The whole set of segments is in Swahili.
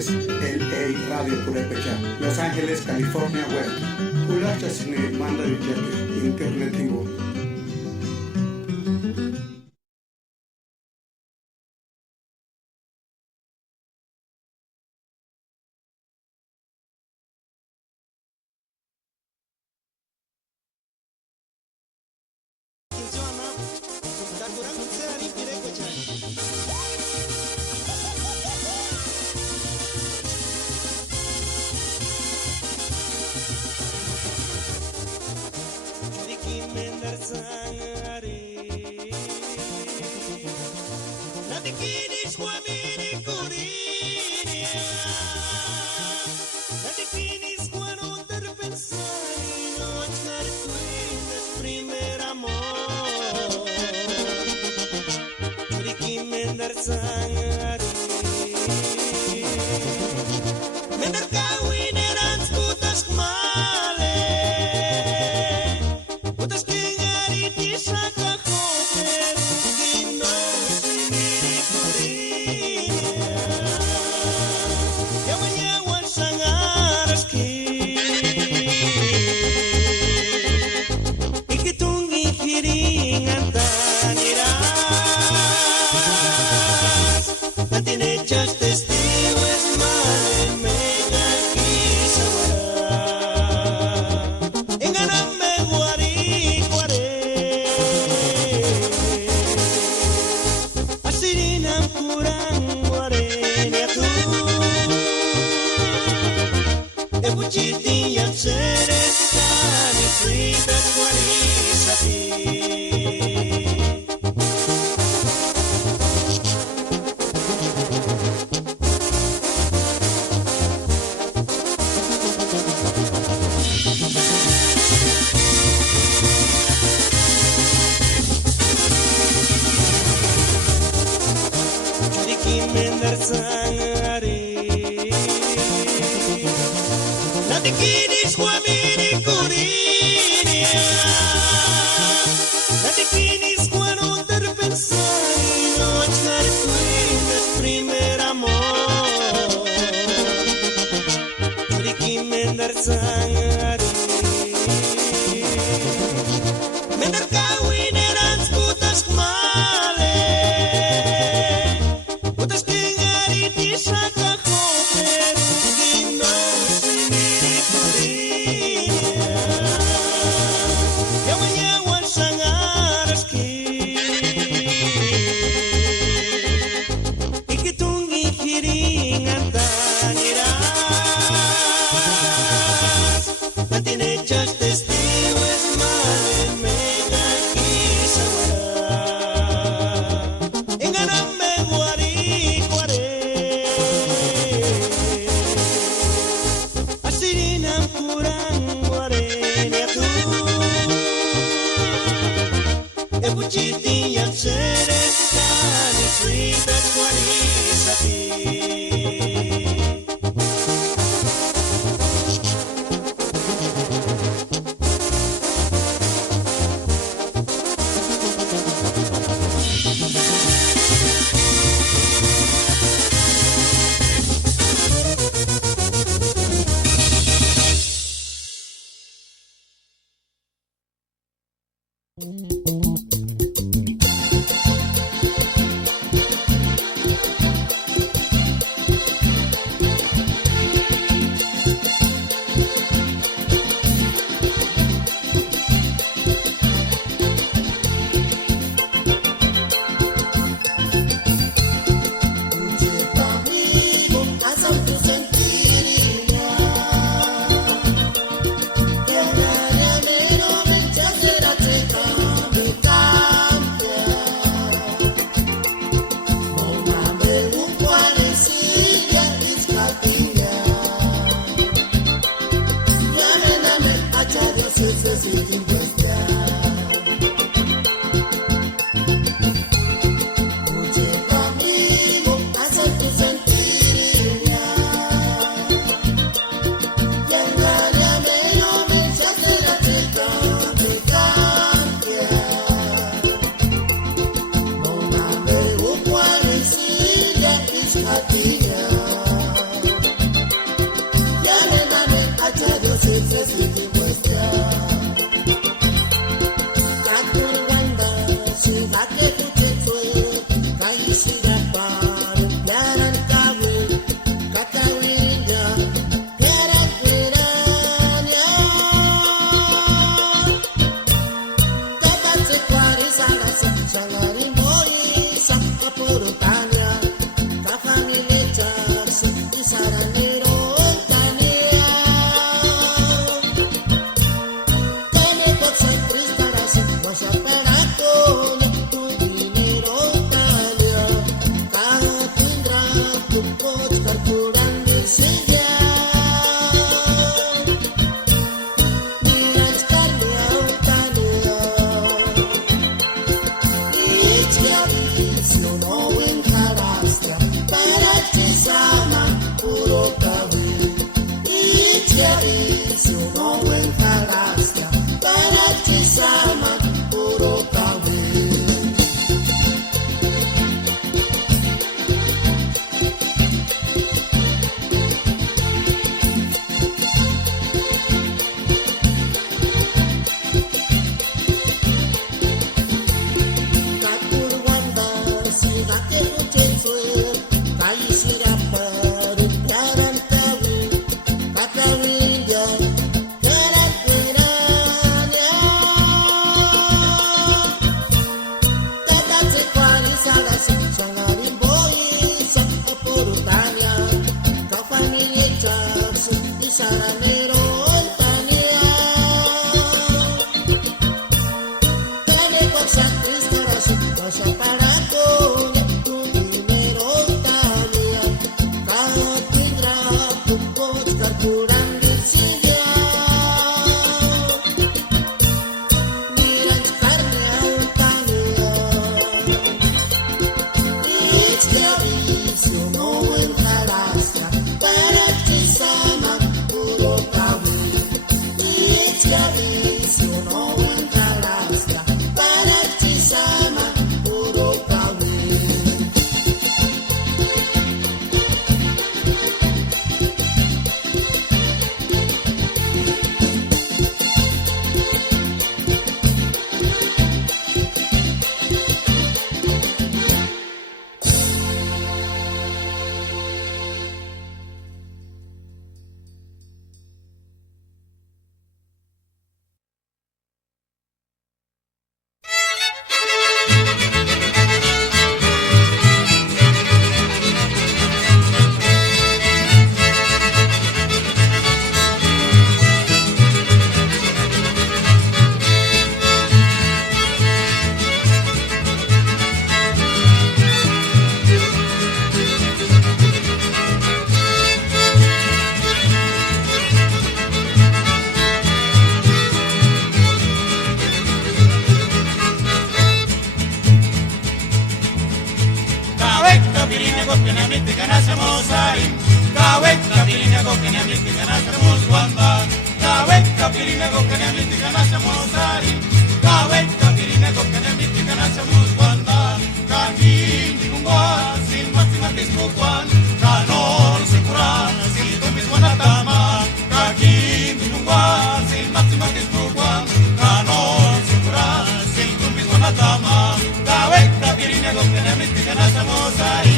es el EI Radio Purepecha, Los Ángeles, California Web. Kulacha Sine Manda Internetivo. pirine gokene amiti ganasha mosari. Kaweka pirine gokene amiti ganasha moswanda. Kaweka pirine gokene amiti ganasha mosari. Kaweka pirine gokene amiti ganasha moswanda. Kaki ningungwa sin mati spukwan. Kanor sikuran sin tumis wanatama. Kaki ningungwa sin mati spukwan. Kanor sikuran sin tumis wanatama. Kaweka pirine gokene amiti ganasha mosari.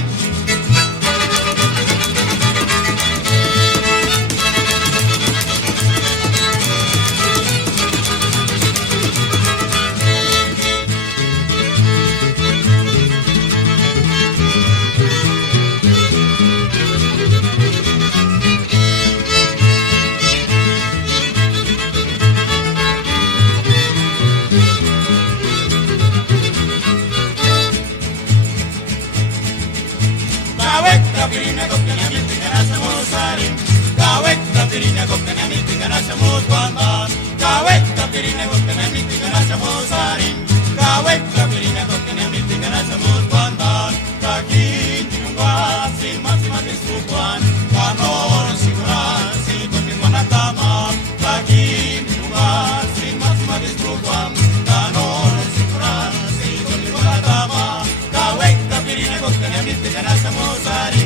Kaweka pirine gokene amiti ganasha mosari. Kaweka pirine gokene amiti ganasha moswanda. Kaweka pirine gokene amiti ganasha mosari. Kaweka pirine gokene amiti ganasha moswanda. Kaki ningungwa sin mati spukwan. Kanor sikuran sin tumis wanatama. Kaki ningungwa sin mati spukwan. Kanor sikuran sin tumis wanatama. Kaweka pirine gokene amiti ganasha mosari.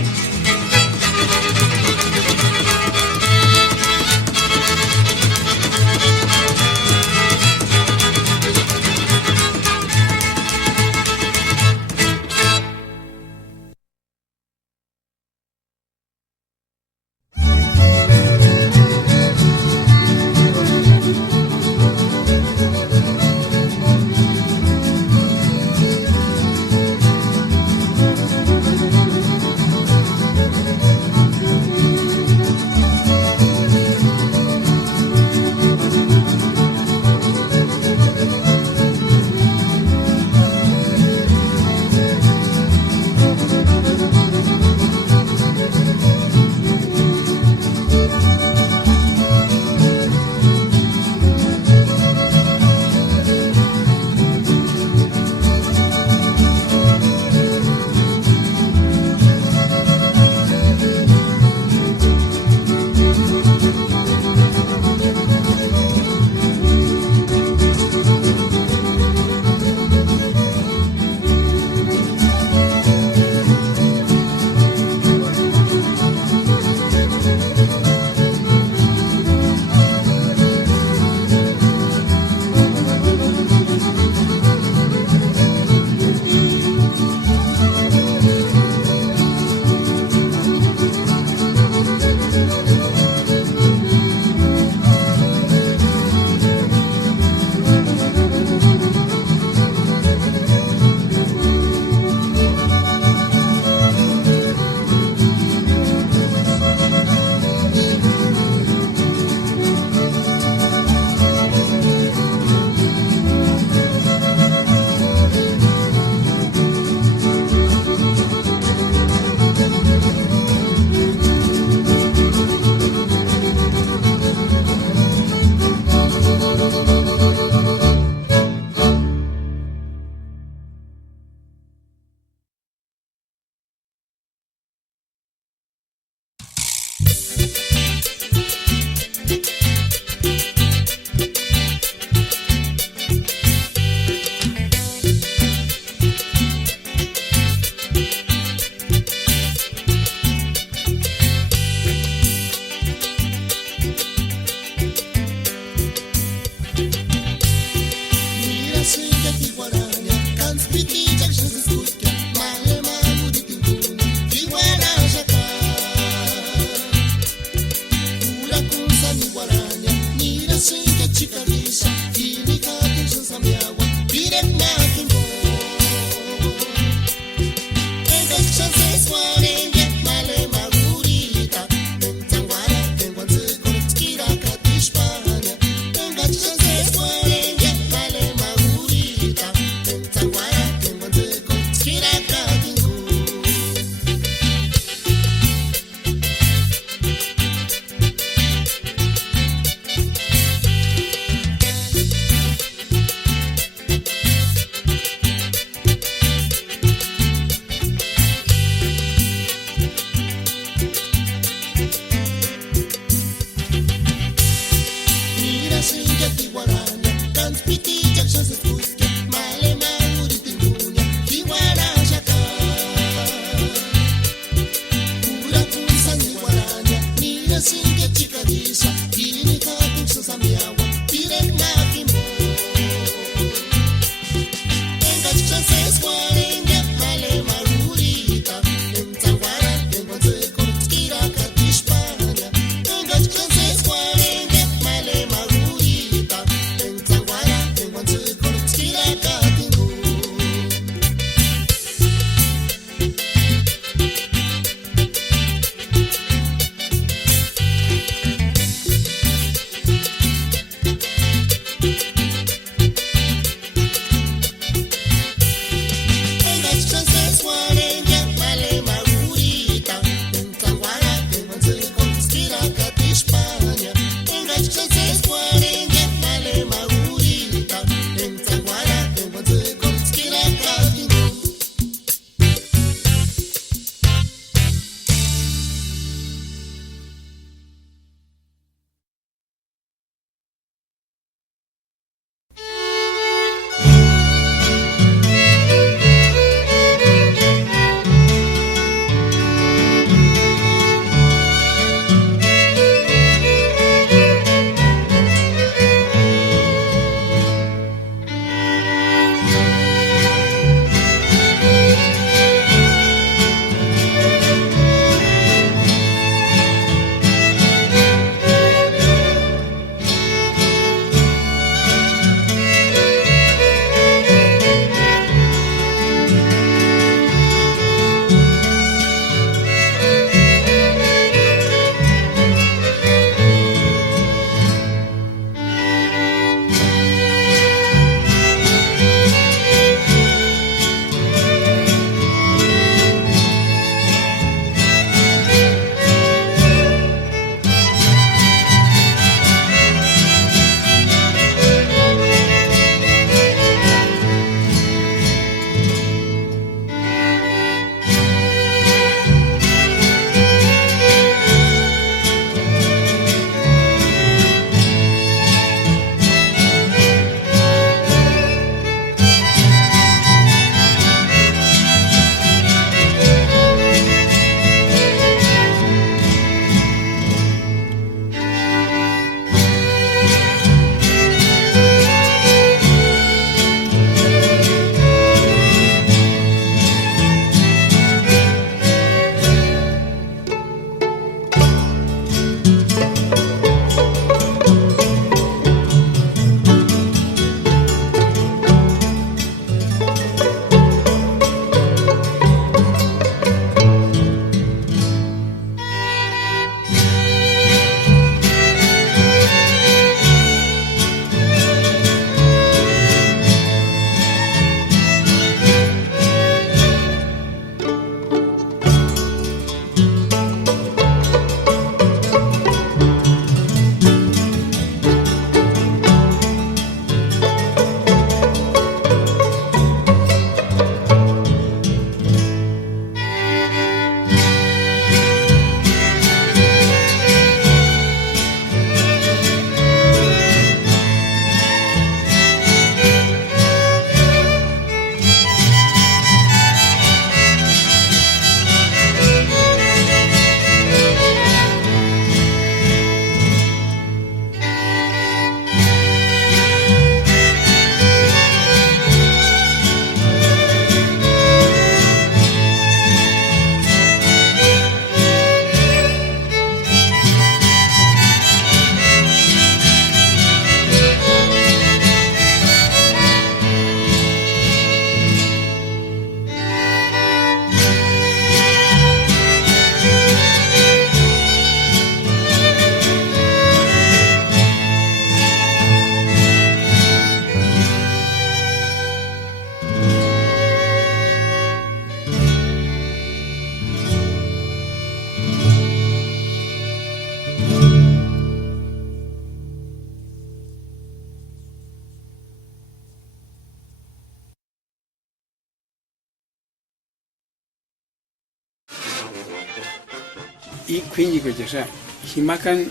y quinji ko jasa himakan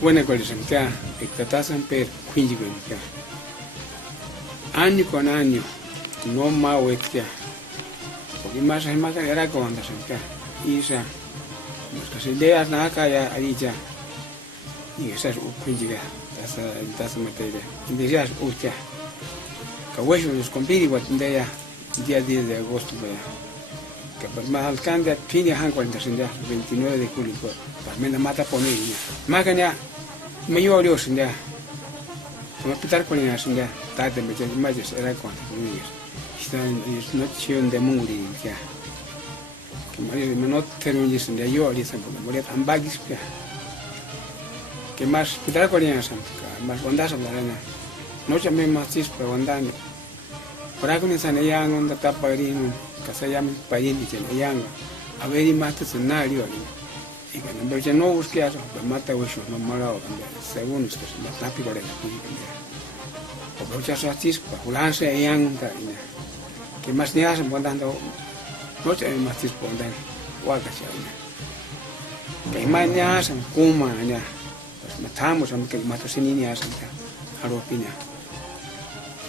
buena con el samtia tatasan per quinji ko nika año con año no ma wetia porque más himakan era con anda samtia isa nuestras ideas na kaya alija y esas quinji ga tasa materia indias ucha kawesho nos compiri wat ndaya día 10 de agosto vaya que por más alcalde tiene han 29 de julio para menos mata ponernya makanya mayor sinda como pitar con ella sinda tarde me dice más era con niños están es noche de mungri ya que mayor no termine sinda yo ali se pone morir ambagis que más pitar con ella más ondas hablarán no se me más chis pero ondan para que sana yang on tapa rin kasayam payin dice yang a ver y mata escenario y que no ve no busque a mata hueso no malo según es que se mata pico de o brocha satis para julanse yang que más ni hacen pondando no se más tis pondan huaca que mañana se kuma ya pues matamos a que mato sin niñas a ropina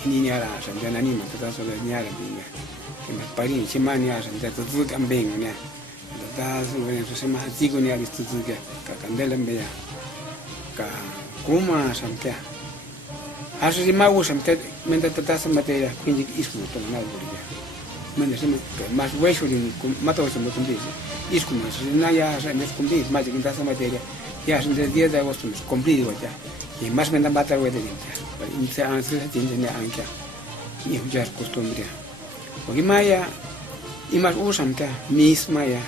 niña la santa nani ma ta so le nya la binga que me pari chi ma nya santa tu tu kan beng ne ta so ne so ma ji ko ne ali tu tu ka candela mbe ya ka kuma santa aso si ma u santa menta ta sa materia quindi isku to na buria menda se mas weso din mato se mo tundi isku ma se na ya se me kundi ma ji ta sa materia ya se de 10 de agosto nos cumplido ya y más me dan bata de dinta y se han sido tiene ancha y ya es costumbre porque maya y más usan que misma ya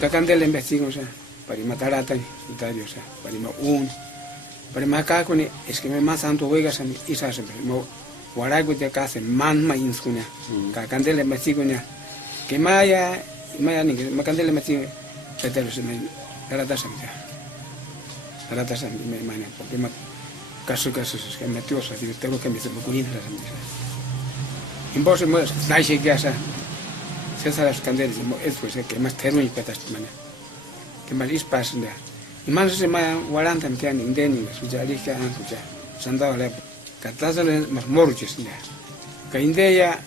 que candela investigación para matar a tan itario para matar con es que me más santo vegas y se hace mo guarago de casa man ma inskunya que candela investigación que maya ni que candela investigación se te lo se me era tasante rata san me mane porque ma caso que metió o sea tengo que me se me ocurrió las amigas imposible más nace que esa se las candelas es pues que más termo y patas mana que más es pasando y más se me guardan también indeni su ya lista han ya sandaba la catásale más morches ya que indeya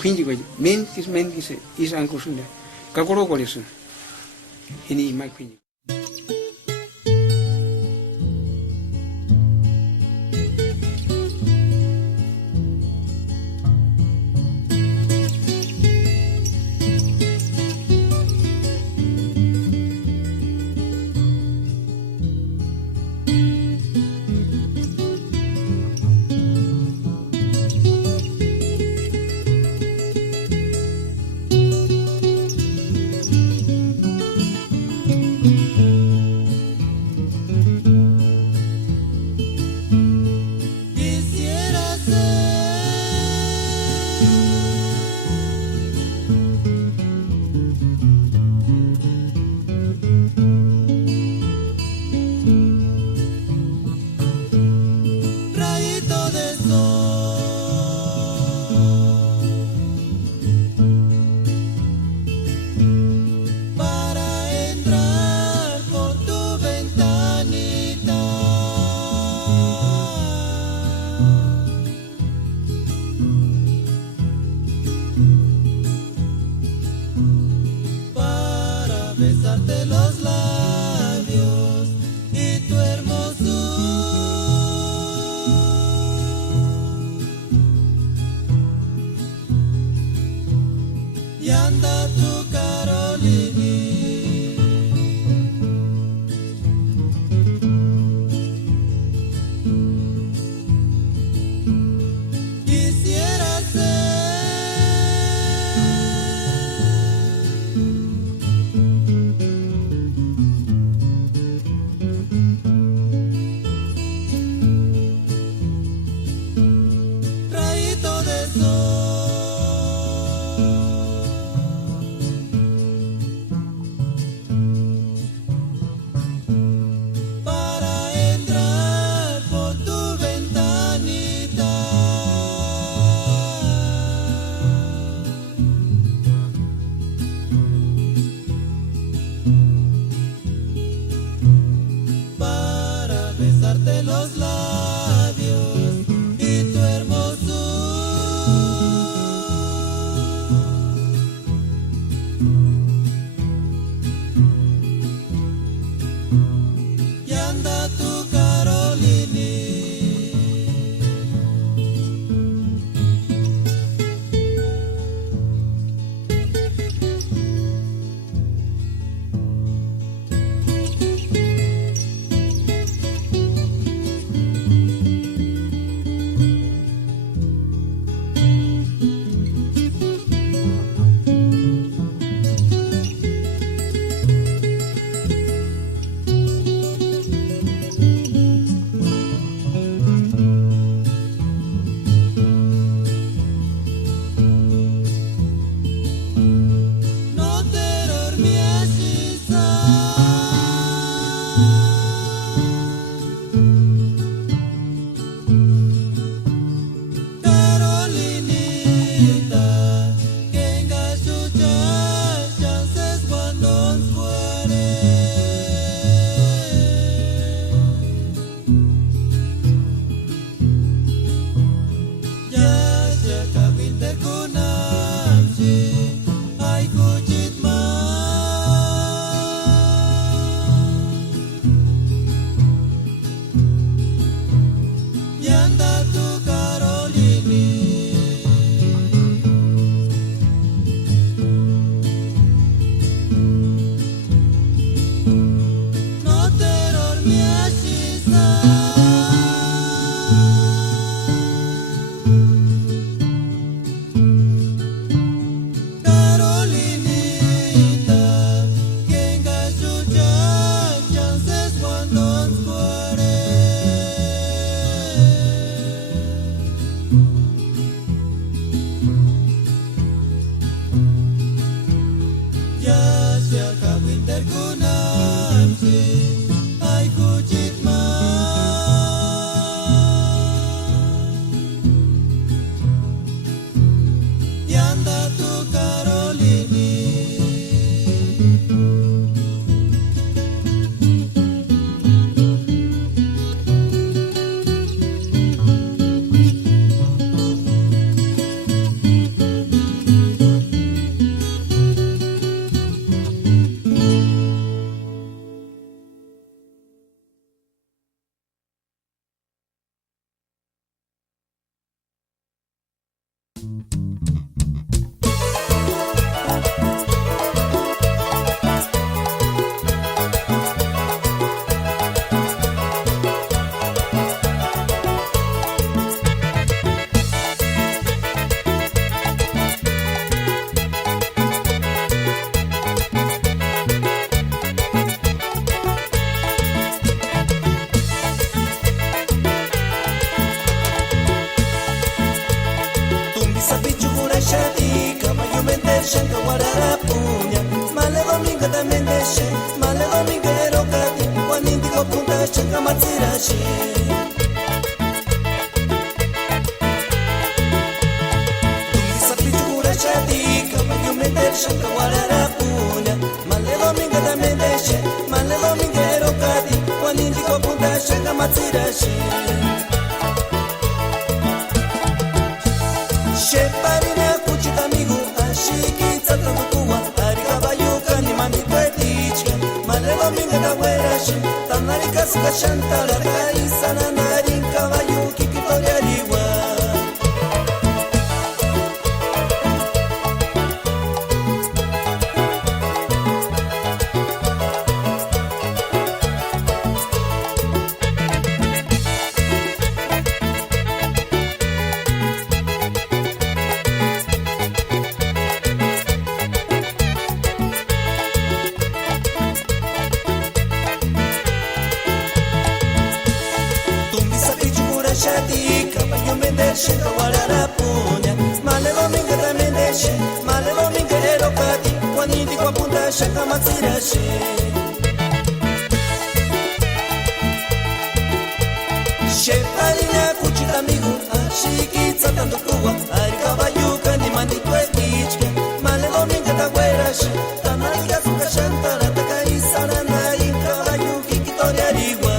quindi mentis is anche su que coro con eso y ni más quindi besarte los labios y tu hermosura y anda tu Carolina. Quisiera ser rayito de sol terkunamsi ay kujitma yanda tu Karolini Shanka warara punya male dominga también deshe male dominga erokati wanindiko punta shanka matsirashi Tumisa pichura shadi kama yumender shanka warara punya male dominga también deshe male dominga erokati wanindiko punta shanka matsirashi Sheparina kuchita amigo Ashiki tata tukuwa Arikaba yuka ni mami tuetichka Malelo minga da werashi Tanarika suka shantara Kaisa na narinka wa yuki kitori ariwa Shanka warara punya male dominga también deshe male dominga erokati wanindi kwa punta shanka matsirashi Sheparina kuchita amigo ashiki tata tukuwa arikaba yuka ni mandi tuetichka male dominga da werashi tanarika suka shantara takaisa na narinka wa yuki kitori ariwa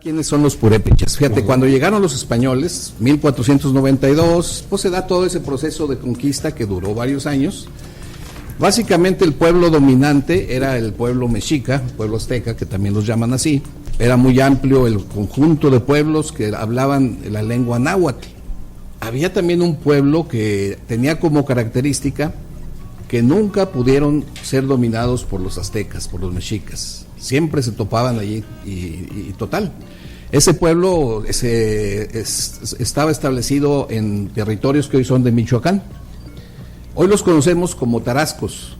¿Quiénes son los purépechas? Fíjate, cuando llegaron los españoles, 1492, pues se da todo ese proceso de conquista que duró varios años. Básicamente el pueblo dominante era el pueblo mexica, pueblo azteca, que también los llaman así. Era muy amplio el conjunto de pueblos que hablaban la lengua náhuatl. Había también un pueblo que tenía como característica que nunca pudieron ser dominados por los aztecas, por los mexicas. Siempre se topaban allí y total. Ese pueblo estaba establecido en territorios que hoy son de Michoacán. Hoy los conocemos como tarascos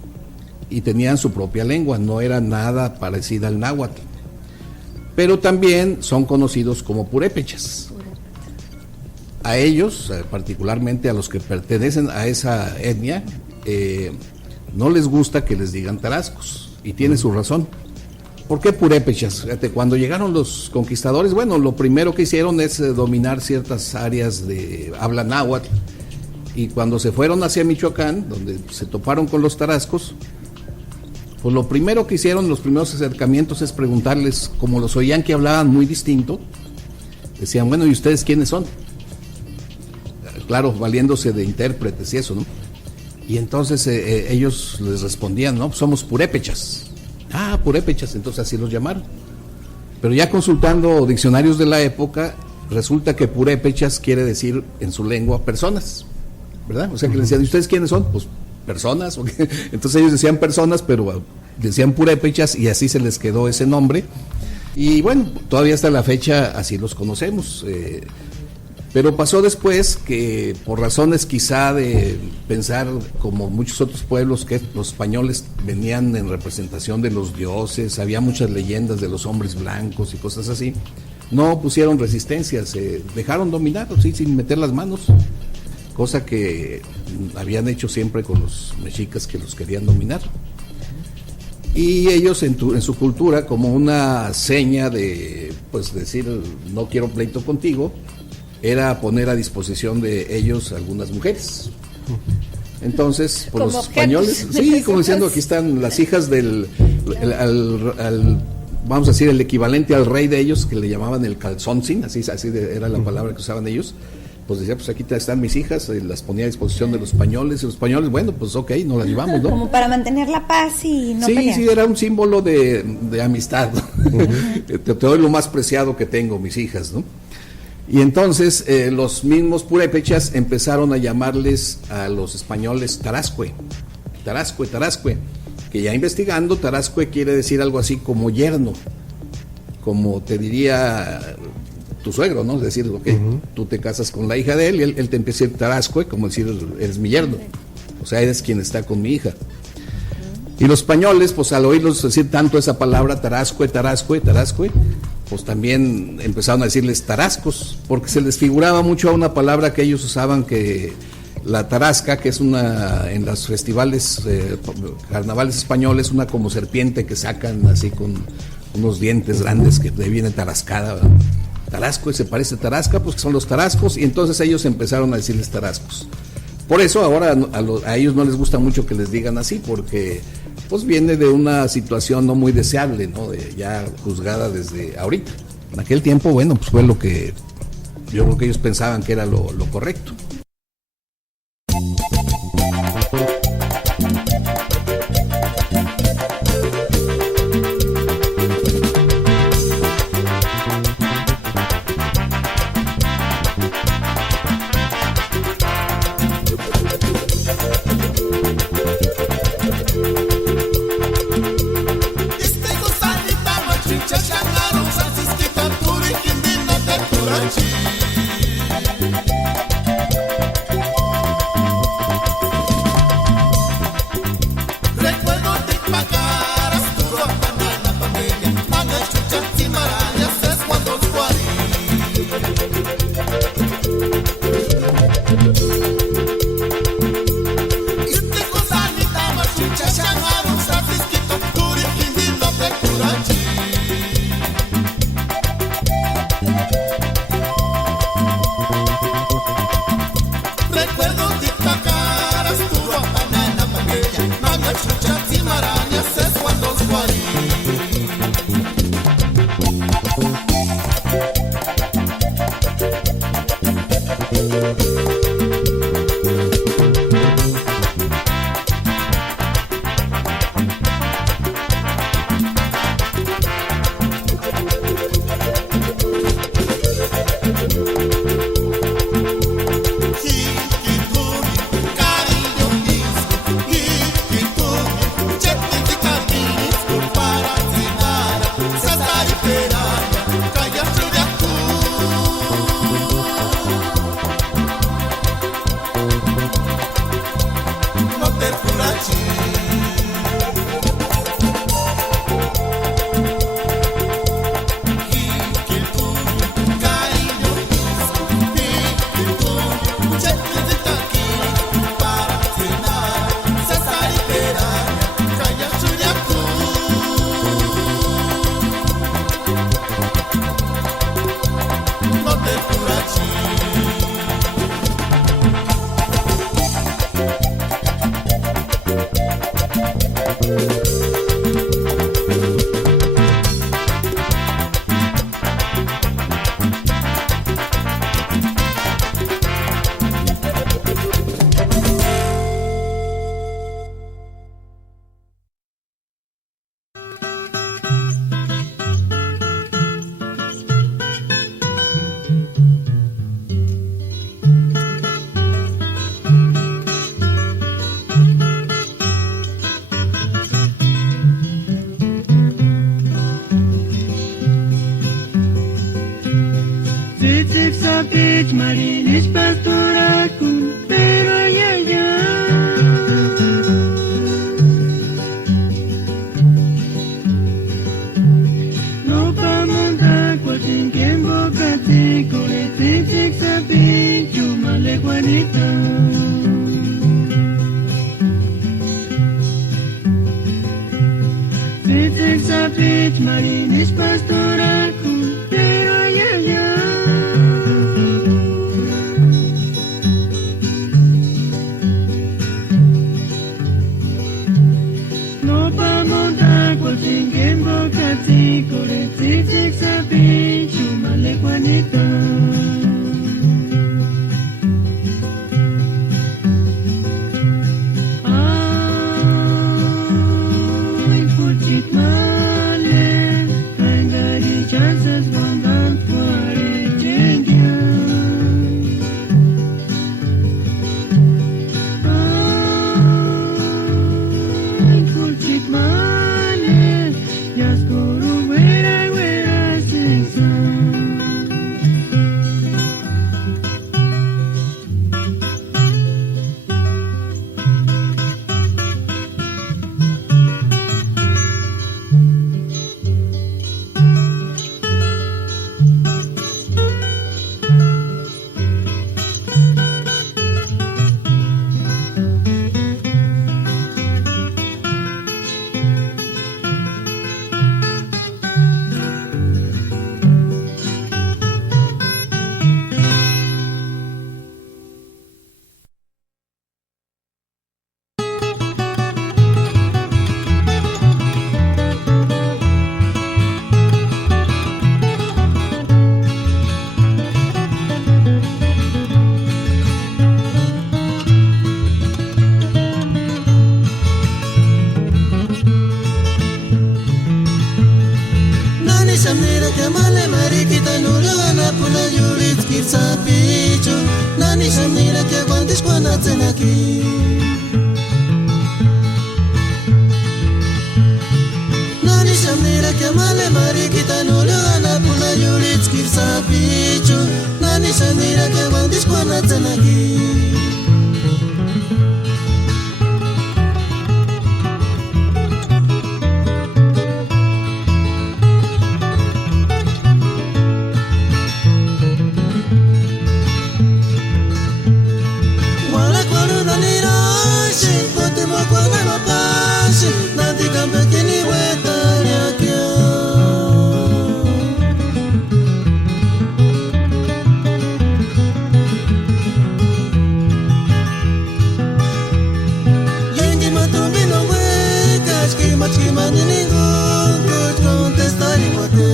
y tenían su propia lengua, no era nada parecida al náhuatl. Pero también son conocidos como purépechas. A ellos, particularmente a los que pertenecen a esa etnia, no les gusta que les digan tarascos, y tiene su razón. ¿Por qué purépechas? Fíjate, cuando llegaron los conquistadores, bueno, lo primero que hicieron es dominar ciertas áreas de habla náhuatl, y cuando se fueron hacia Michoacán, donde se toparon con los tarascos, pues lo primero que hicieron, los primeros acercamientos, es preguntarles, como los oían que hablaban muy distinto, decían, bueno, ¿y ustedes quiénes son? Claro, valiéndose de intérpretes y eso, ¿no? Y entonces ellos les respondían, no, somos purépechas. Ah, purépechas, entonces así los llamaron. Pero ya consultando diccionarios de la época, resulta que purépechas quiere decir en su lengua personas, ¿verdad? O sea que les decían, ¿y ustedes quiénes son? Pues personas. Entonces ellos decían personas, pero decían purépechas y así se les quedó ese nombre. Y bueno, todavía hasta la fecha así los conocemos. Pero pasó después que, por razones quizá de pensar como muchos otros pueblos, que los españoles venían en representación de los dioses, había muchas leyendas de los hombres blancos y cosas así, no pusieron resistencia, se dejaron dominar, ¿sí? Sin meter las manos, cosa que habían hecho siempre con los mexicas que los querían dominar. Y ellos en su cultura, como una seña de, pues decir, no quiero pleito contigo, era poner a disposición de ellos algunas mujeres. Entonces, por los españoles, sí, como diciendo, aquí están las hijas del, vamos a decir, el equivalente al rey de ellos, que le llamaban el calzoncín, así era la palabra que usaban ellos. Pues decía, pues aquí están mis hijas, las ponía a disposición de los españoles, y los españoles, bueno, pues ok, nos las llevamos, ¿no? Como para mantener la paz y no pelear. Sí, era un símbolo de amistad, ¿no? Te doy lo más preciado que tengo, mis hijas, ¿no? Y entonces los mismos purépechas empezaron a llamarles a los españoles tarascue, que ya investigando, tarascue quiere decir algo así como yerno, como te diría tu suegro, ¿no? Es decir, okay, tú te casas con la hija de él y él te empieza a decir tarascue, como decir, eres mi yerno, o sea, eres quien está con mi hija. Y los españoles, pues al oírlos decir tanto esa palabra tarascue, pues también empezaron a decirles tarascos, porque se les figuraba mucho a una palabra que ellos usaban, que la tarasca, que es una, en los festivales, carnavales españoles, una como serpiente que sacan así con unos dientes grandes que viene tarascada, ¿verdad? Tarasco, y se parece a tarasca, pues que son los tarascos, y entonces ellos empezaron a decirles tarascos. Por eso ahora a ellos no les gusta mucho que les digan así, porque pues viene de una situación no muy deseable, ¿no? Ya juzgada desde ahorita. En aquel tiempo, bueno, pues fue lo que yo creo que ellos pensaban que era lo correcto. Beach marinis pastoraku pero allá no pa montar cuatin quien boca te corete sexa bicho male Juanita sexa beach marinis pastoraku pero allá Chinguen boca ti corre tic sabi chumale Juanita ay puchit male angari chances bondan fuare chengia ay puchit male Just go to where I sing song. Samnira kamale marikita nurana puna yurit kirsa picho Nani samnira ke guantis kwanatzenaki Nani samnira kamale marikita nurana puna yurit kirsapichu nani shanira ke wandish kwana tsanagi wala kwaru nani rashi kote mo kwana mapashi nadi kambeke ni wetari akyo Machki mani ningu kuch contestari mote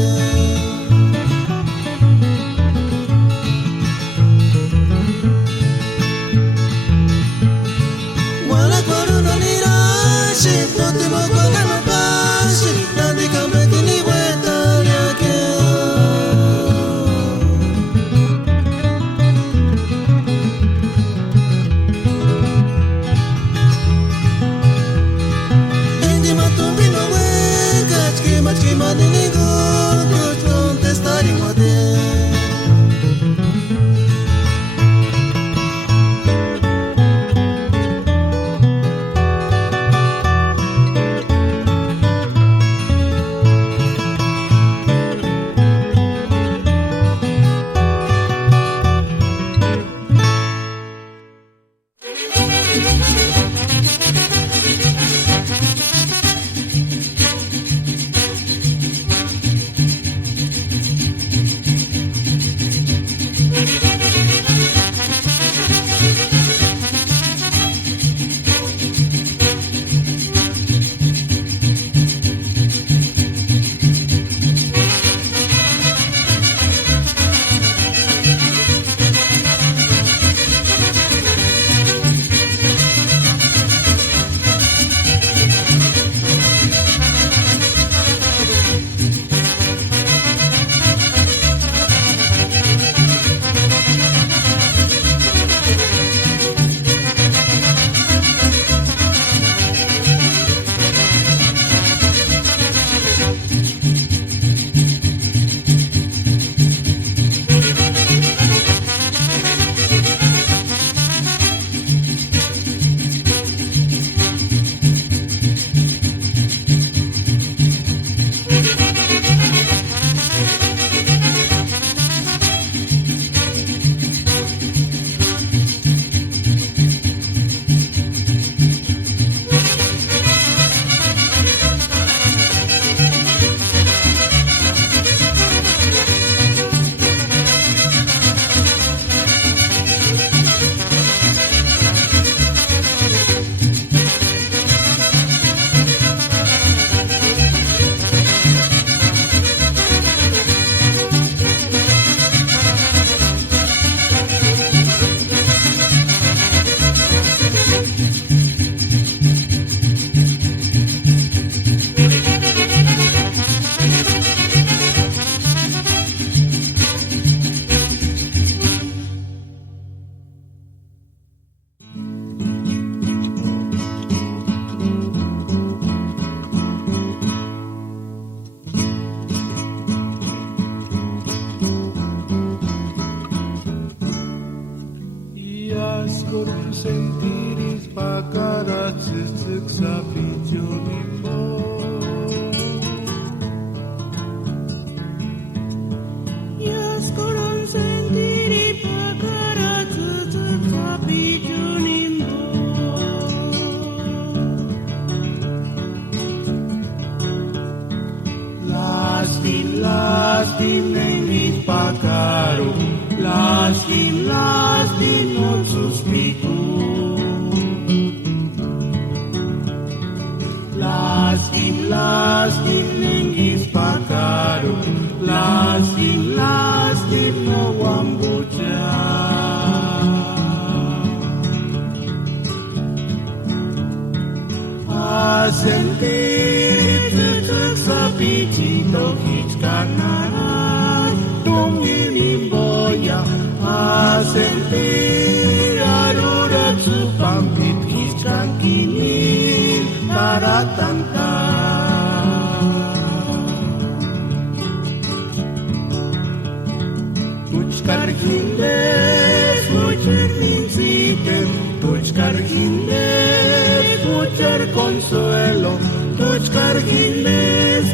wala kwaru no nirashi note mo kwana mapashi nandi kambeki ni wetari ake Machki mani ningu kuch contestari mote sentiris pakaratzizek zapitxonimbo Jaskoron sentiri pakaratzizek zapitxonimbo Lastin nengit pakaro Lastin non suspico Lastin nengis pakaro Lastin no wambucha Asentir tutuk sapitito kichkanan Tungimimboya Asentir arura tsupampit kichkankinin Taratanta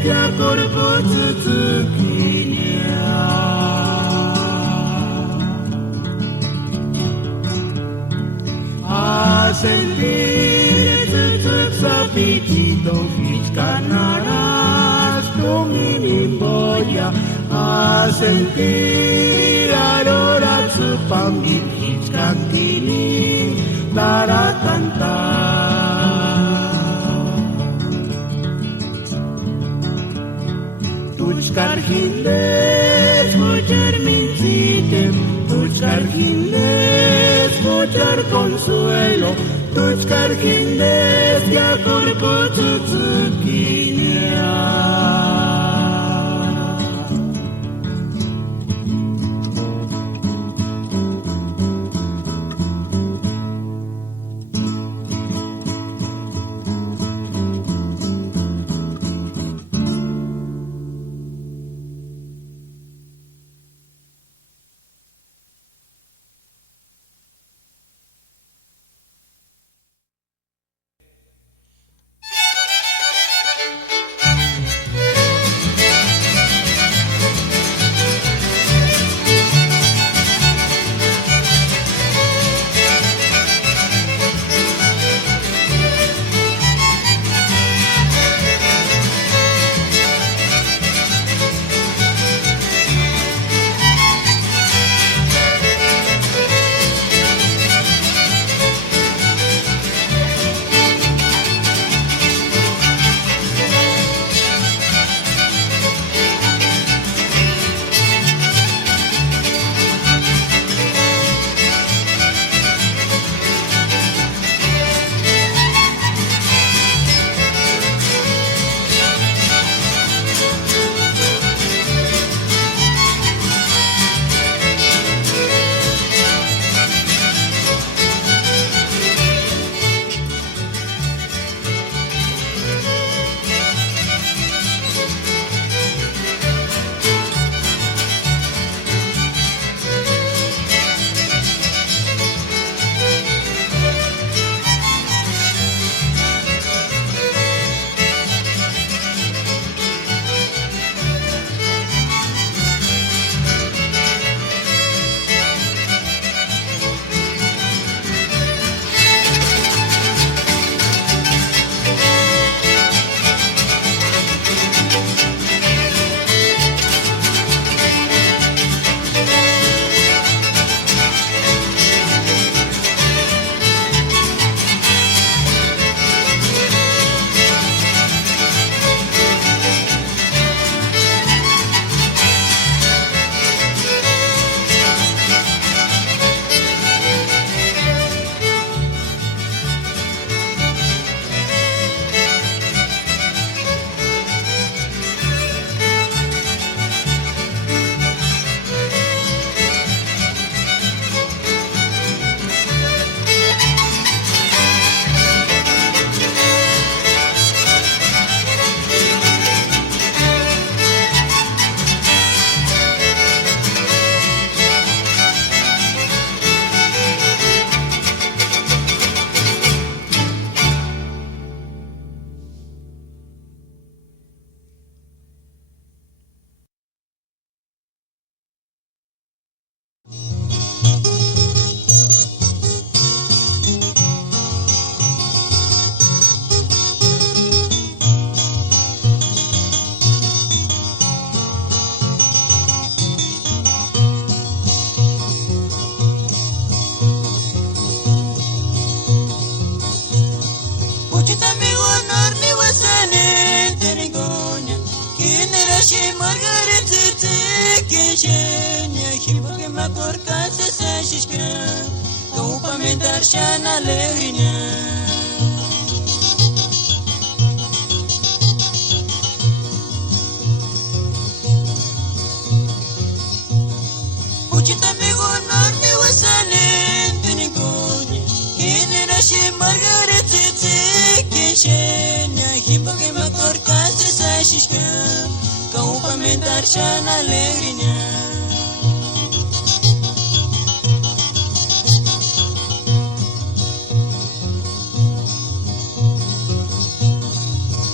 kia korpo tsutsukinya A sentir tsutsuk sapi chito hichkanaras Tominimboya A sentir arora tsupambit hichkantini Taratanta Tuchkar hindes muchar mincitem Tuchkar hindes muchar consuelo Tuchkar hindes ya corpo tsutsukinya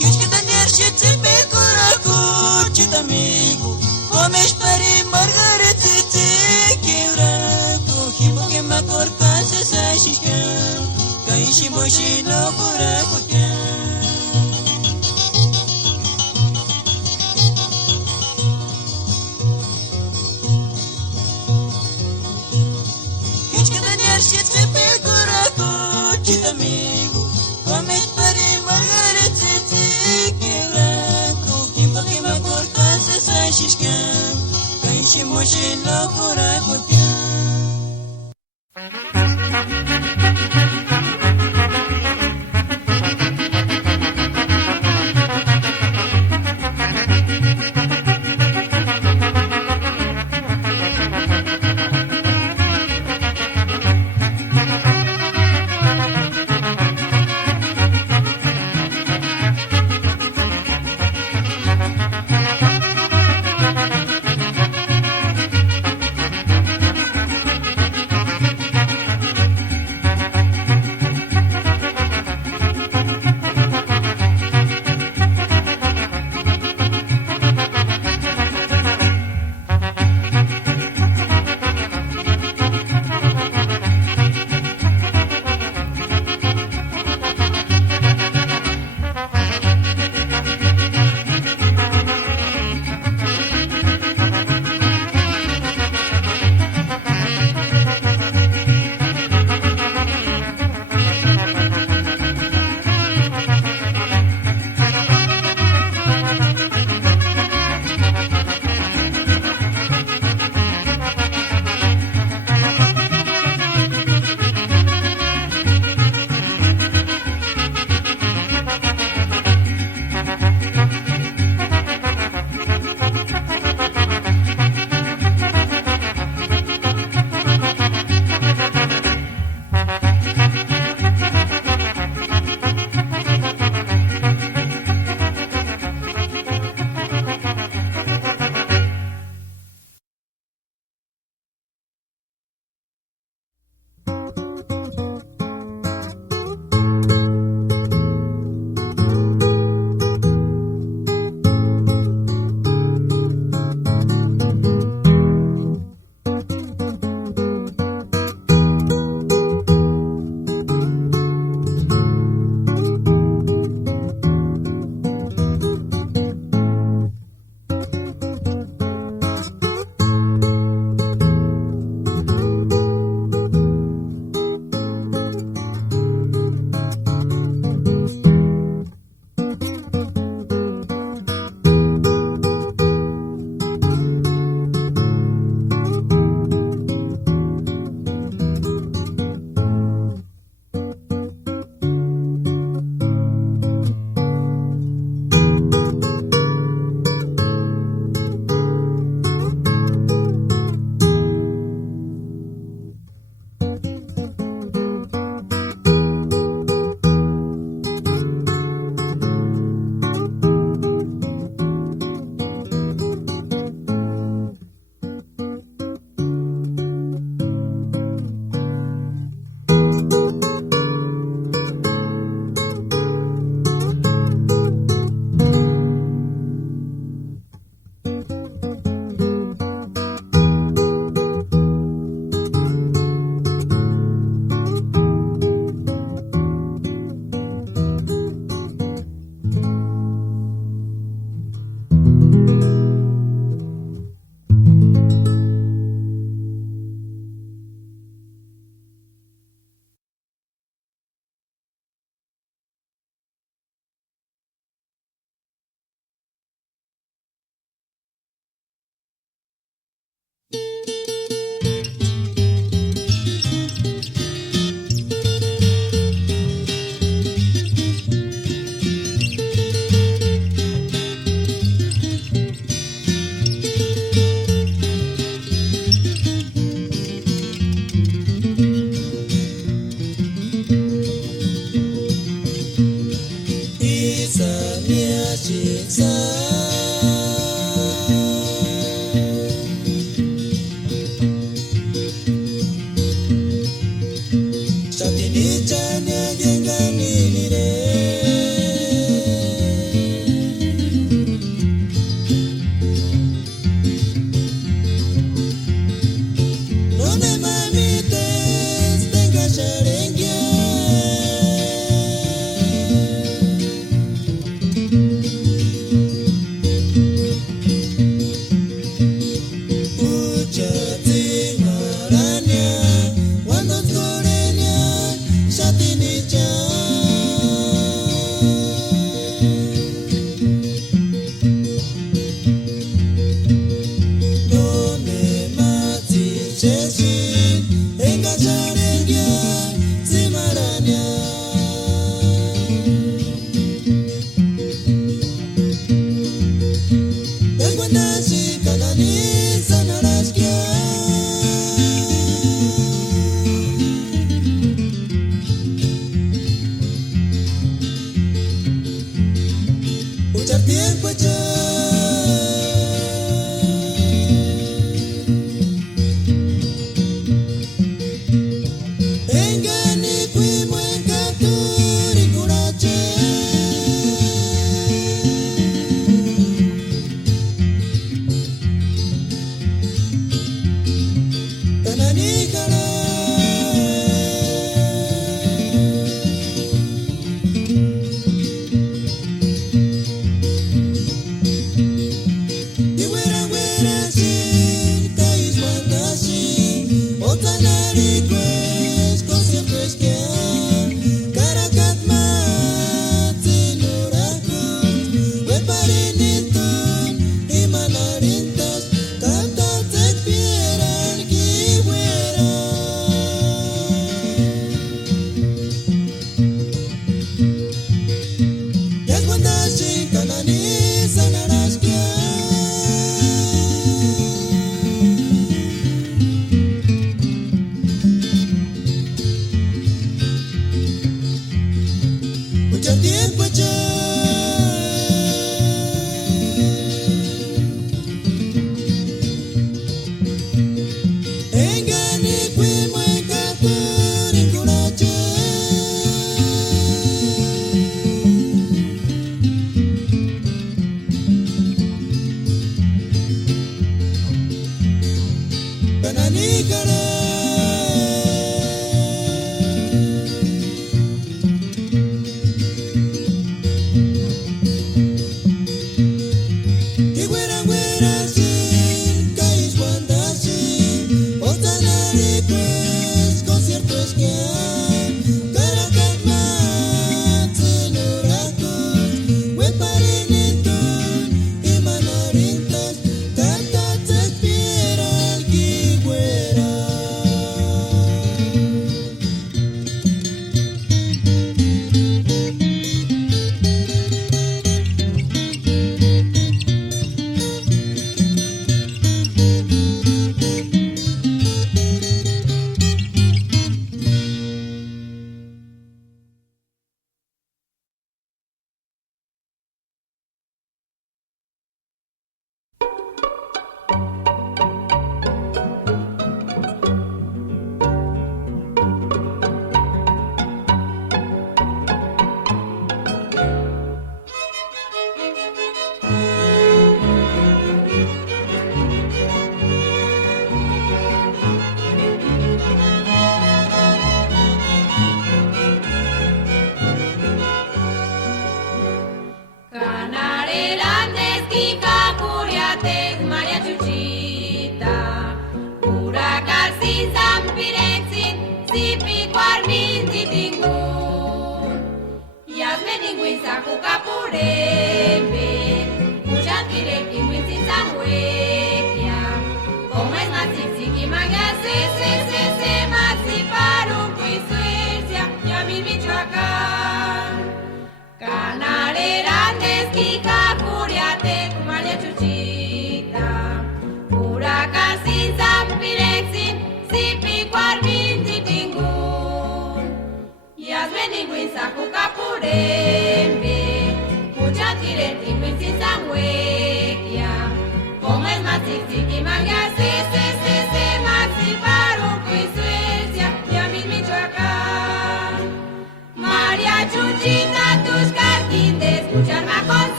Hiç giden yer şiti bir kurak Comes pari margaret titi kiura Ku himbo ke makor kasa sa shishka Kaishi boshi no kura kutka Amigo, comes para margaret titi kiranku Kimba kima korkasa sa shishkan Kaishi moshi no kura kutyan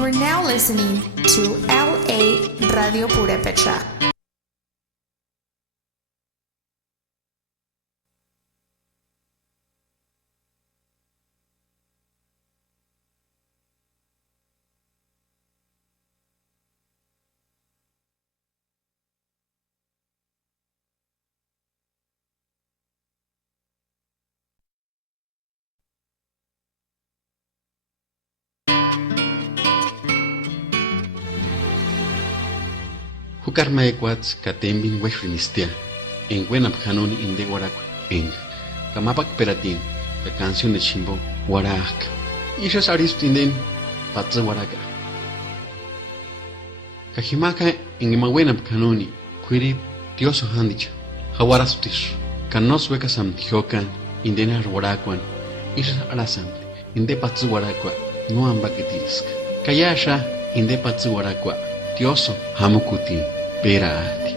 You are now listening to LA Radio Purepecha. Hukarma equats katembin wejrinistia, en Huenapjanun indeguarac, en Camapac Peratín, la canción de Chimbo, Huarac, Isha saris tinden patsa waraka. Kajimaka en imawena kanuni kwiri tioso handicha. Hawarasutish. Kanos weka samtijokan indena warakwan. Isha arasante. Inde patsa warakwa. No ambaketirisk. Kayasha inde patsa warakwa. Tioso hamukuti peraati.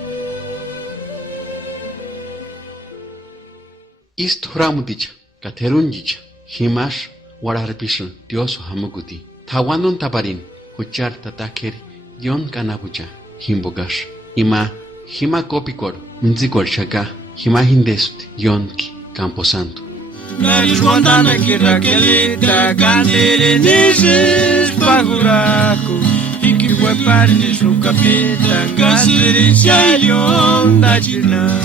Ist ramuticha. Katerunjicha. Himash wararpishan tioso hamukuti. Tawandon taparin. Huchar tatakeri. Yon kanabucha. Himbogash. Hima kopikor. Minzikor shaka. Hima hindest. Yonki. Camposanto. Nariz guandana que Raquelita. Candere neses paguraco. Y que hueparne su capita. Casericia yon da china.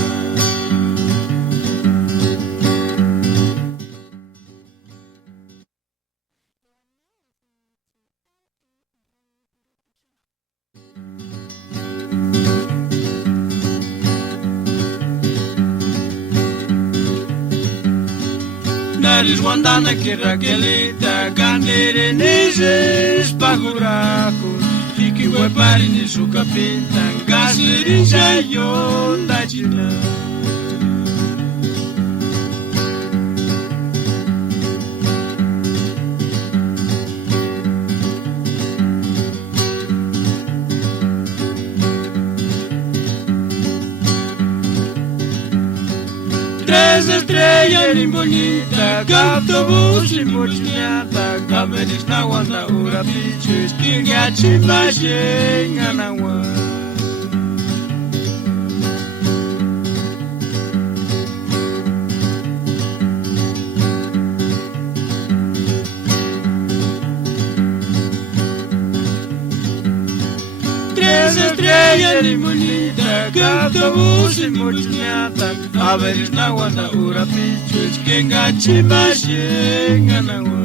Nariz guandana que Raquelita. Candere neses paguraco. Y que hueparne su capita. Casericia yon da china. Tres estrellas bien bonita, autobús y mochilata, caberis na wanda ura piches, tinga chimbache nganawa. Tres estrellas bien bonita, autobús y mochilata, caberis na wanda ura piches, tinga chimbache nganawa.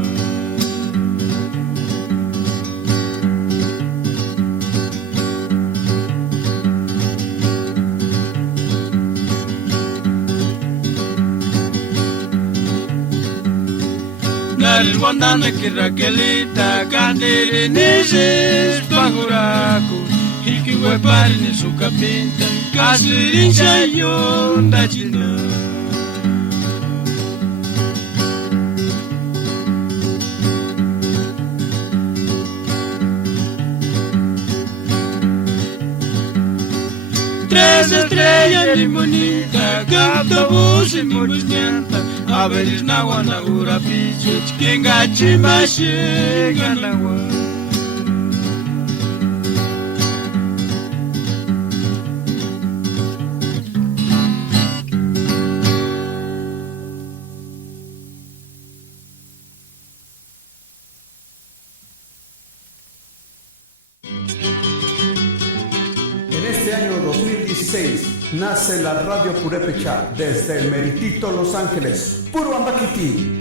Nariz guandana que Raquelita. Candere neses paguraco. Y que hueparne su capita. Caserincha yon da china. Tres estrellas bien bonita, autobús y mochilata, averis na wanda ura piches, kenga chimbache nganawa. En este año 2016 nace la Radio Purépecha desde el meritito Los Ángeles, puro Ambaquiti.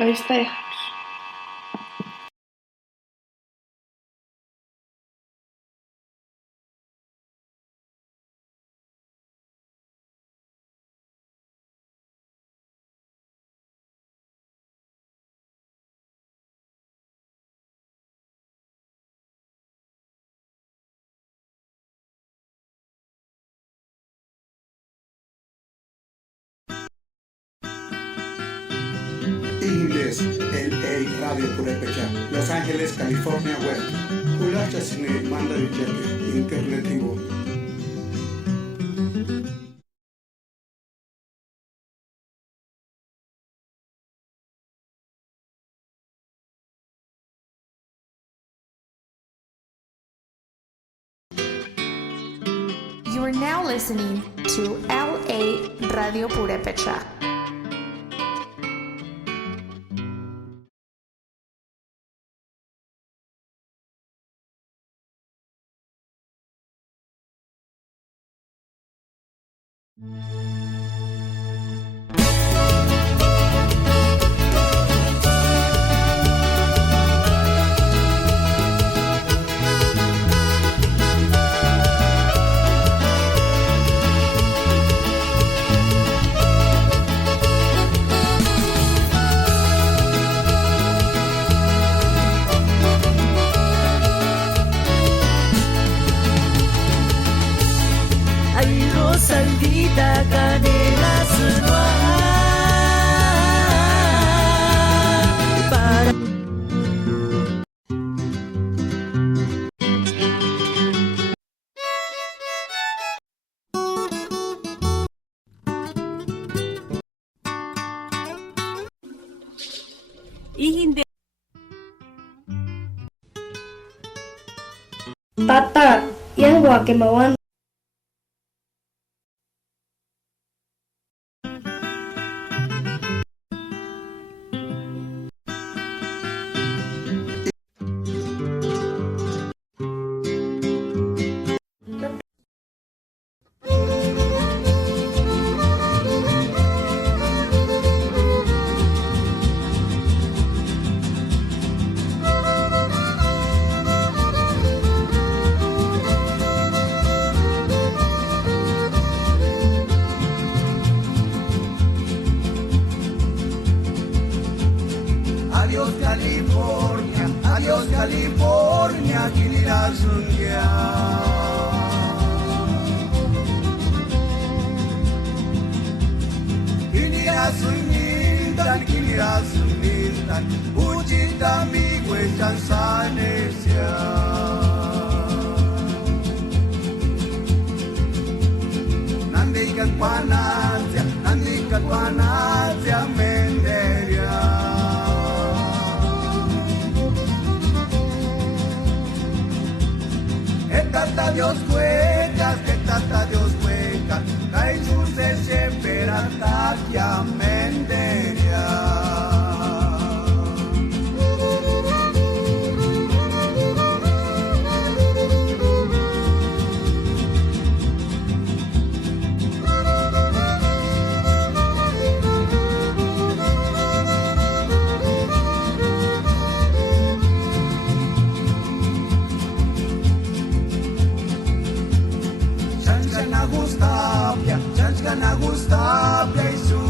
Ahí está. Inglés, LA Radio Purepecha, Los Ángeles, California Web. Kulacha Sine, Manda de Cheque, Internetivo. You are now listening to LA Radio Purepecha. Sandita canela para Ihinde Tata, yang gua kemauan Adiós California, Kilirazungia. Kilirazunitan, Ujita migwe chansanesia. Nandikat panatya menderia. Tata Dios cuecas, que tata Dios cuecas, Kaichu se separa takia menderia. Chanchkana Gustapia Isu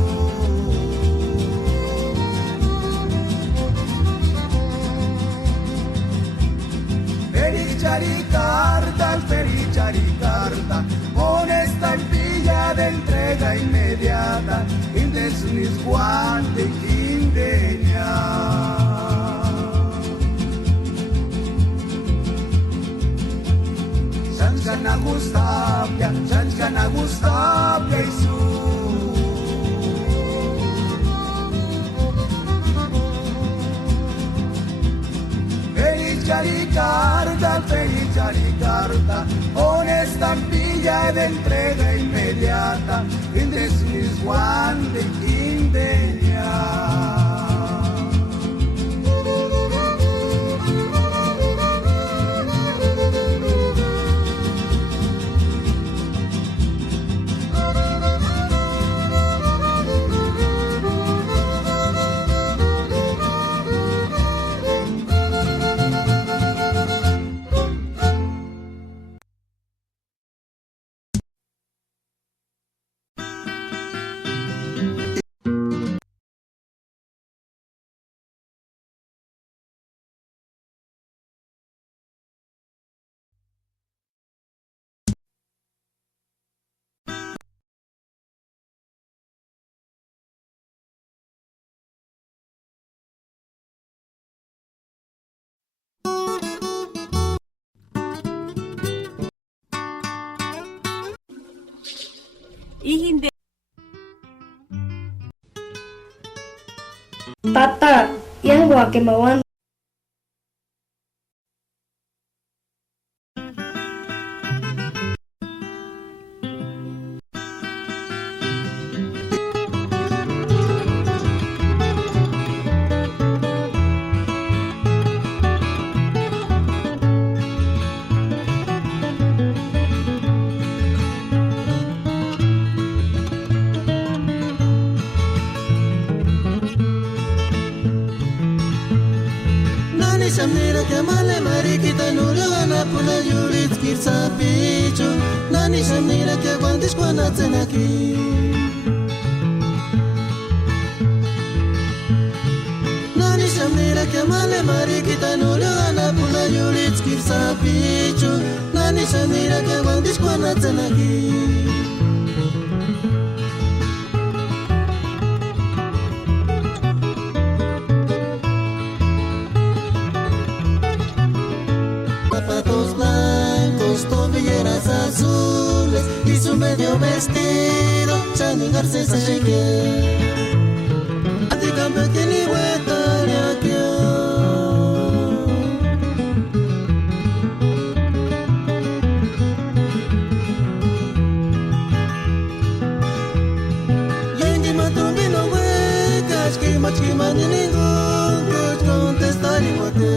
Perichari carta con estampilla de entrega inmediata Indesunis guante quindeña Chanchkana Gustapia Isu Perichari carta con estampilla de entrega inmediata Indesunis guante quindeña. Tata, yang gua kemauan. Samira que male mariquita nurana pula yurit kirsa picho Nani samira que guandis guanatzen aquí Nani samira que male mariquita nurana pula yurit kirsa picho Nani samira que guandis guanatzen aquí Zapatos blancos, tobilleras azules y su medio vestido, chaningarse se cheque. A ti campe que ni vuelta de aquí. Yengi matumbi no huecas, que machimani ningún, que contestar y guate.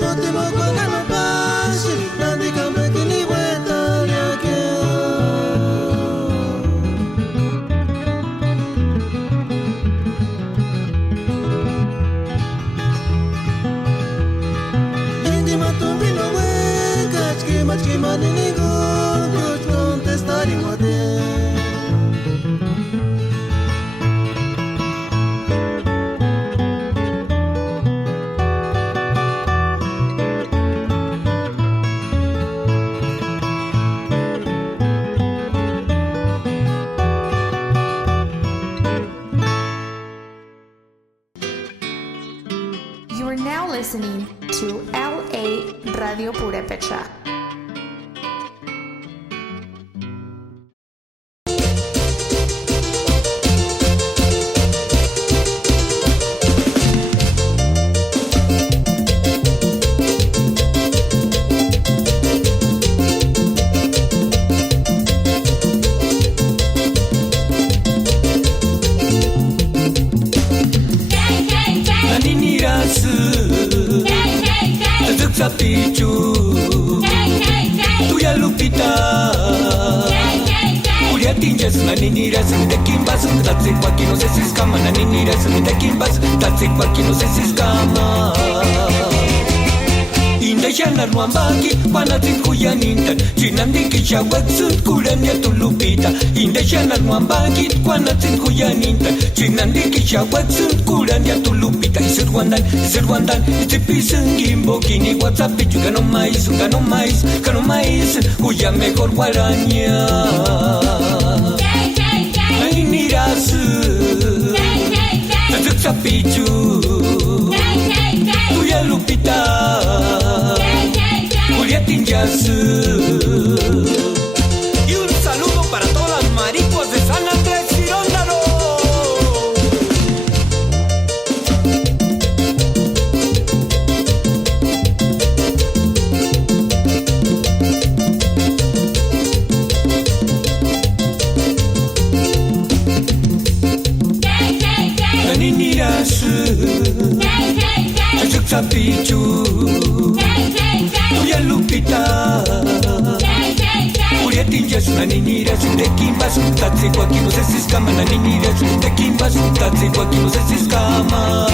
No te voy a pagar más fácil, nadie cambia que ni vuelta de aquí. Yengi matumbi no huecas, que machimani ningún, que contestar y guate. You are now listening to LA Radio Purepecha. Pichu, tuya Lupita, Julia Tinjas, naniniras, de Kimbas, that's it, aquí no sé si es cama, naniniras, de Kimbas, that's it, aquí no sé si es cama. Indeshana Ruambaki, Panatin Kuyaninta, Chinandi Kishawak Sunt Kurania to Lupita, Indeshana Ruambaki, Panatin Kuyaninta, Chinandi Kishawak Sunt Kurania to Lupita, is it one it's a piece and gimbo, Kini, what's up, you cano mais, Kuya mejor guaraña. Ay, mirasu, Tazuk Pichu, Tuya Lupita. Julia Tinjas. Y un saludo para todas las maricos de San Andrés Giróndalo. Naniniras, Pichu, Tuya Lupita, Julia Tinjas, naniniras, de Kimbas, that's it, aquí no sé si es cama, naniniras, de Kimbas, that's it, aquí no sé si es cama.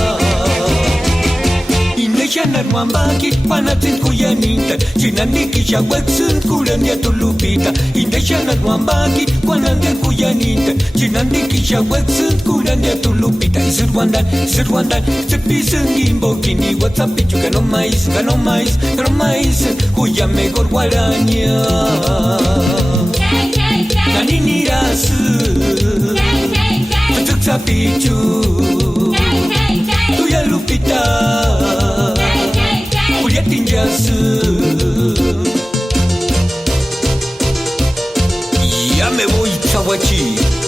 Indeshana Ruambaki, Panatin Kuyaninta, Chinandi Kishawak Sunt Kurania to Lupita, Indeshana Ruambaki, Panatin Kuyaninta, Chinandi Kishawak Sunt Kurania to Lupita, is it one it's a piece and gimbo, Kini, what's up, you cano mais, Kuya mejor guaraña. Naniniras, Tazuk Pichu, mahuachi.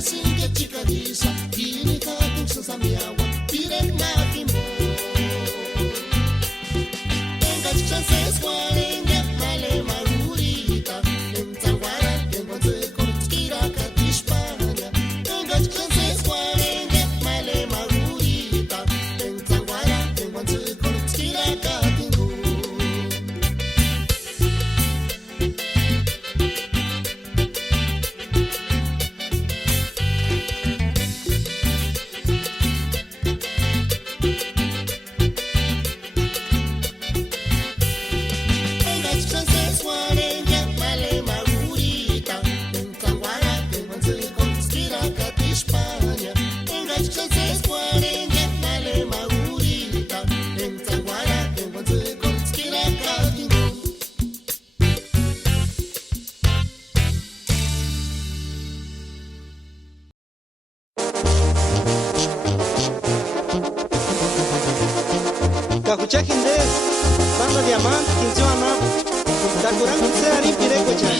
singa chikadisa kini katung sa miawa pirek natin mo engas chances kwalinga male marurita entangwara engonze konskira katishpanya engas chances kwalinga male marurita entangwara engonze konskira katingo Kakuchakindes, banda diamante, quinceana, Takurang Seari Pirekocha.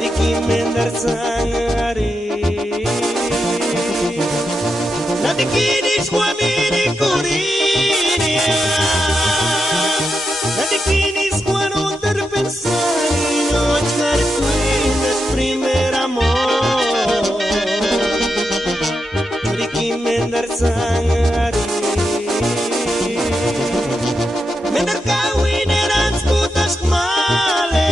Diki mendar sangare, nadikini squamini curinia, nadikini squano ter pensare. Primer amor, Ricky Mendar Sangari, Mendar Kawin eran putas male,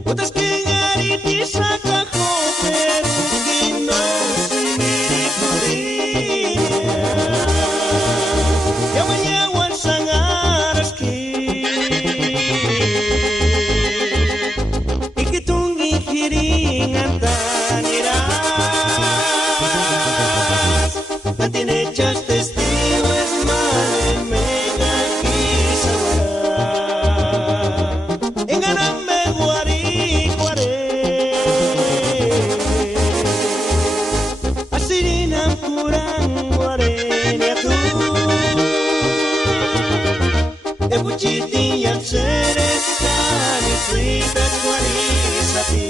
putas kingari di saka koper, kino singiri kurinya, yawan sangareski. Just testigo es male mega kisawara enganame guari guare asirinam kurang guare niatu ebuchiti yang seres kani fritas guari sapi.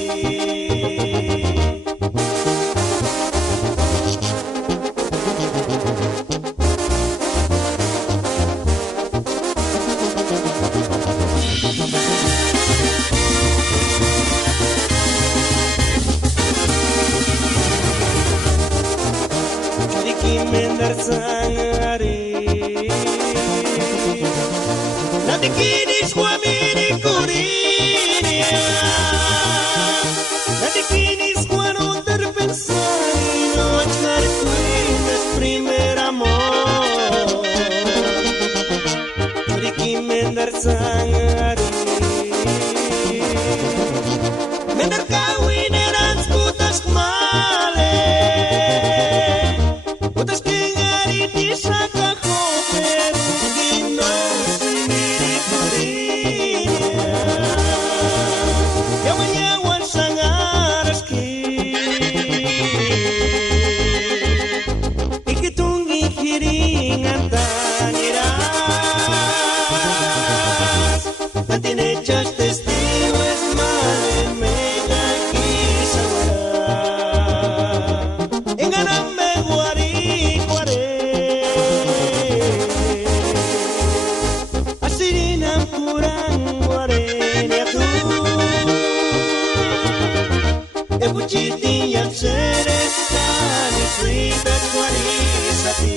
Mendar sangare, nadikini squamini curinia, nadikini squano ter pensare no achar cuides primer amor, Ricky Mendar sangare, Mendar kawin eran putas male. Putas kingari di saka koper, kino singiri kurinya, yawan sangareski. Ikitungi kiringan taniras, natine just testigo es male mega kisawara. Enganame guari. Asirinam kurang guarenia tu ebuchiti yang seres kani fritas guarisati.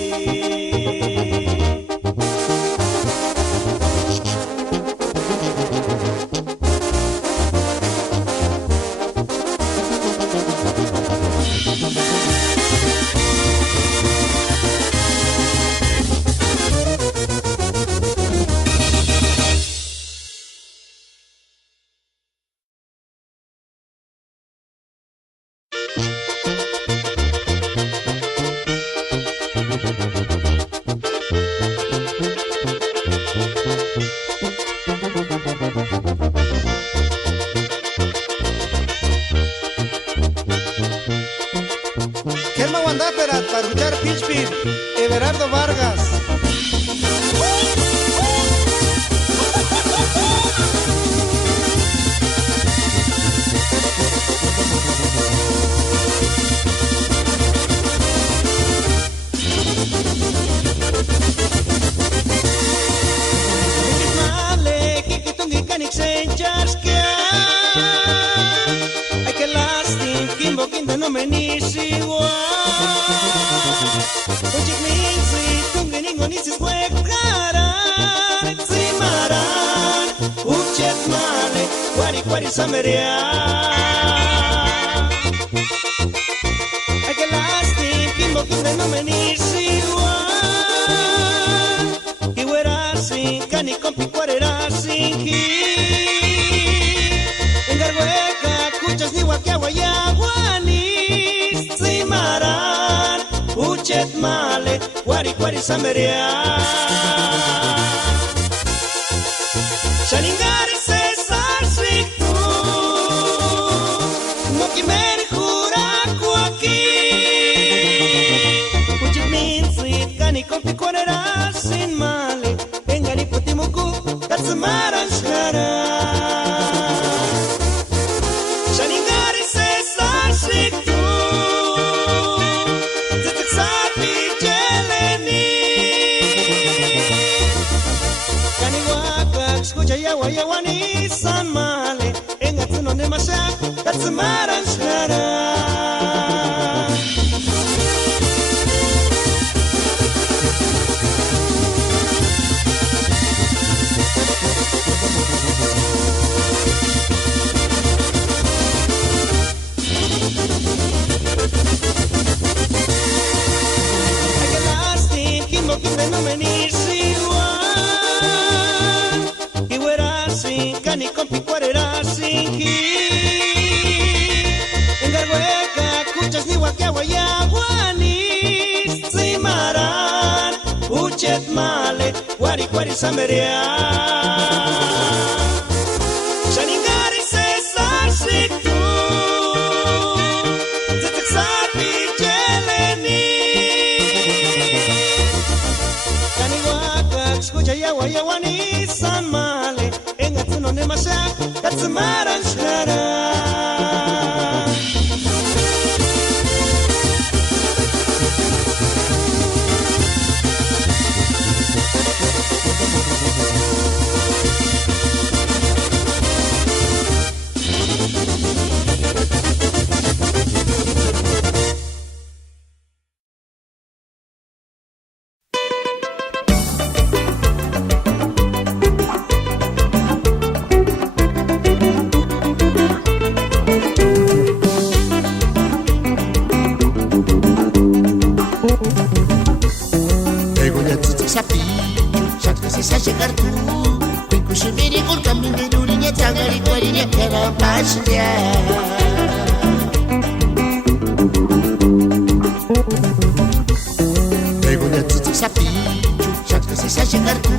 Germán Wandaperat para escuchar Pitch Everardo Vargas. Sameria. Ay, que lástima, Kimbo, que no me ni siwa. Y huera sin cani compi cuarera sin ki. En garhueca, cuchas ni guaquiaguayagua ni simaran. Uchet male, guari Sameria. Shaningari Cesar Sictu Mokimeri Juraku aquí Uchit Minzit Kani Kompi Kwanera Sin Male Engani Putimuku Katsumara Shkara Shaningari Cesar Sictu Zitik Sapi Jeleni Escucha yawa san male en atuno ne masha katsmaran shara Ay, que lástima, Kimbo, que no me ni Cani compi cuarera sin ki. En garhueca, cuchas ni guaquiaguayagua ni simaran. Uchet male, guari Sameria. Shaningari Cesar Sictu Zitik Sapi Jeleni Cani guaca, escucha yawa ni san male no ne masha katsmaran shara chegar tu Vem com chuveiro com caminho de durinha Tagari, guarinha, quero passear Vergonha tudo sapinho Já que você sabe chegar tu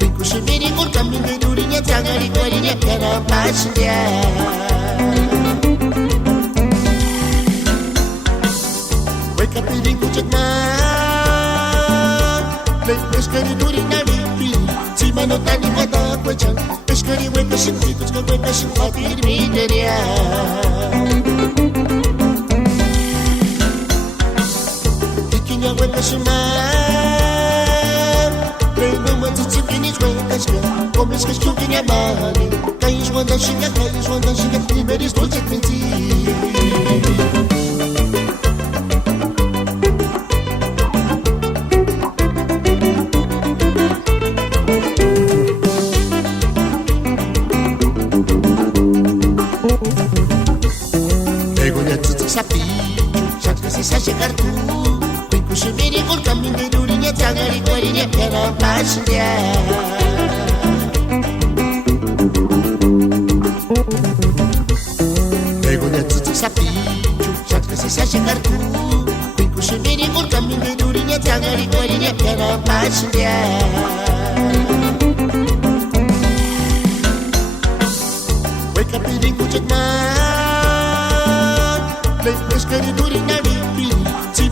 Vem com chuveiro com caminho de durinha Tagari, guarinha, quero passear Wake up, perigo de mar Vem com durinha Mano tani kata kwechan Eskari weka shinti kuchka weka shinti Mirmideria Ikinya weka shimar Reino manzizi finis weka shka Komis ka shkukinya mani Kais wanda shinga Primeris dulce minti a chegar tu Vem com chuveiro com caminho de durinha Tagari, guarinha, quero passear Vergonha tudo sapinho Já que você sabe chegar tu Vem com chuveiro com caminho de durinha Tagari, guarinha, quero passear Wake up, perigo de mar Eskari durinha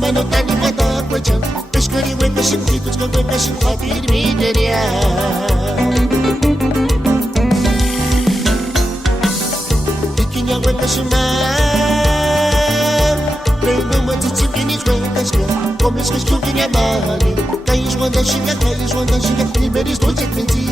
Mano tani kata kwechan Eskari weka shinti kuchka weka shinti Mirmideria Ikinya weka shimar Reino manzizi finis weka shka Komis ka shkukinya mani Kais wanda shinga Primeris dulce minti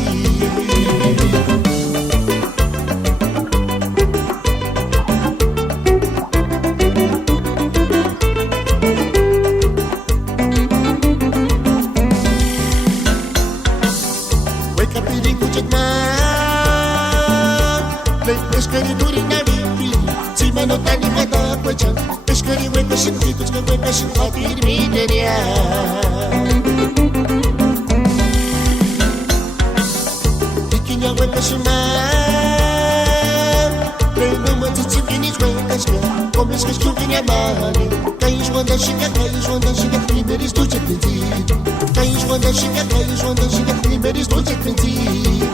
le eskari duri na vi si mano tani mata kwachan eskari weka shinti tuska weka shinti mineria ikinya weka shima no mata chikini weka shima comes que chuvinha male cais quando chega primeiro estou te pedindo cais quando chega primeiro estou te pedindo.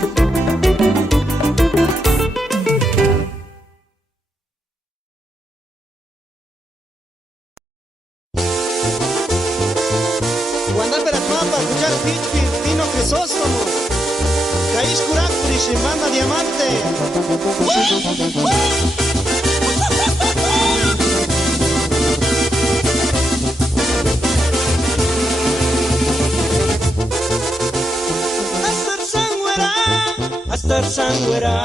Cuando para escuchar Pino Crisóstomo, Caís Curacuri, Shimbanda Diamante. Astar Sangwera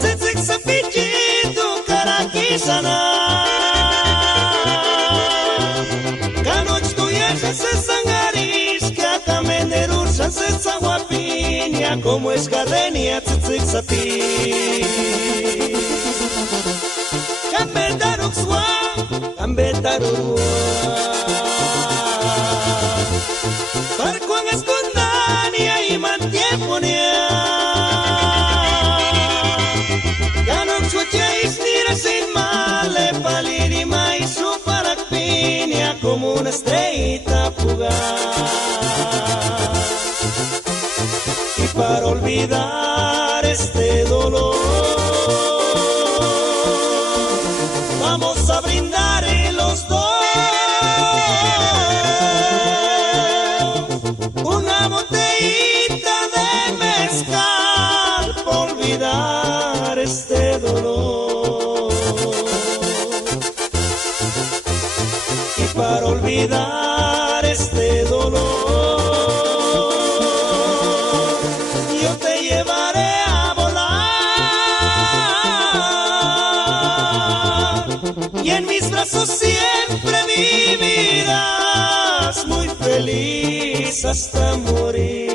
Tzitzik Sapichitu Karakisana Kanoch Tuyesha se sangaris Kaka Menderusha se Sawapinia Como es Gardenia Tzitzik Sapi Kambedaruxwa Kambedaruxwa Parkuan Escondania y Mantieponia Ganok Suachais Nira sin male Palirima y su paracpinia Como una estrellita fugaz Y para olvidar este dolor Vamos a brindar los dos una botellita de mezcal por olvidar este dolor y para olvidar este dolor yo te llevaré a volar y en mis brazos siempre vivirás muy feliz hasta morir.